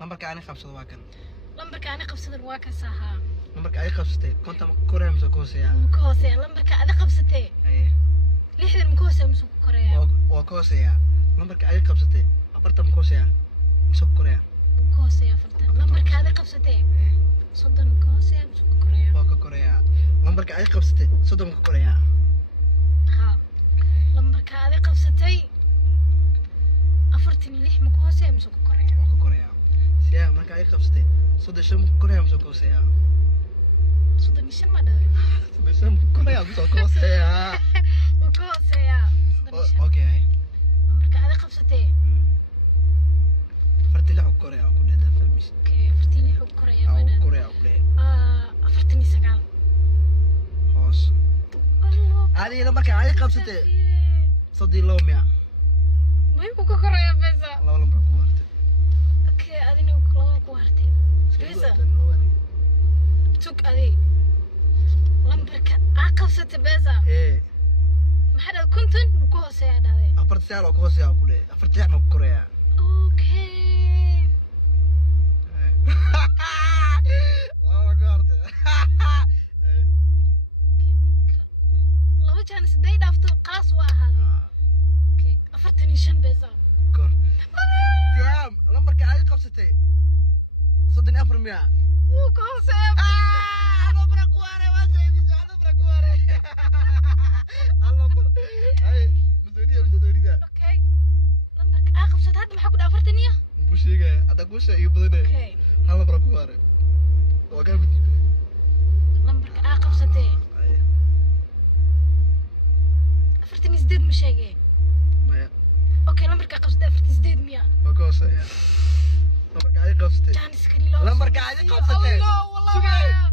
lambarka ani qabsado waa kan lambarka ani qabsadan waa ka saha lambarka ay qabsatay konta koreem soo kooseeya ka hooseeya lambarka aad qabsatay ay lixdan ma kooseeya ma soo koreeya waa kooseeya lambarka ay qabsatay afartan ma kooseeya ma soo koreeya kooseeya afartan lambarka aad qabsatay soddon ma kooseeya ma soo koreeya waa ka koreeya lambarka ay qabsatay soddon ka koreeya ha lambarka aad qabsatay afartan lix ma kooseeya ma soo koreeya waa ka koreeya siya marka ay qabsatay soddon shan ka koreeya ma soo kooseeya soddon shan ma dhawe soddon shan ka koreeya ma soo kooseeya kooseeya okay lambarka aad qabsatay afartan lix ka koreeya ku dheedaa fahmis afartan lix ka koreeya ma dhawe koreeya ku dheedaa afartan sagaal hoos adiga lambarka ay qabsatay soddon loo miya way ku koreeya besa laba lambar ku wartay okay adina laba ku wartay besa tug adi lambarka aad qabsatay besa maxaa konton ku hooseeya dhaday afartan sagaal oo ku hooseeya ku dheedaa afartan lix ma ku koreeya okay كان سدي دافتو قاس واحد اوكي افرتني شن بيزا كور سام لمبرك عاي قبستي صدني افر ميا وكوسم لمبرك واري واسي بيزا لمبرك واري اللمبر هاي مسؤوليه مش توريدا اوكي لمبرك قبست هذا ما حكود افرتني مو شيغا هذا كوشا يبدنه اوكي لمبرك واري وكان بدي لمبرك قبستي أفرتني زديد مش هيك مايا اوكي لمبرك قبستي أفرتني زديد مية وكوسا يا لمبرك عاي قبستي جاني سكري لو لمبرك عاي قبستي الله والله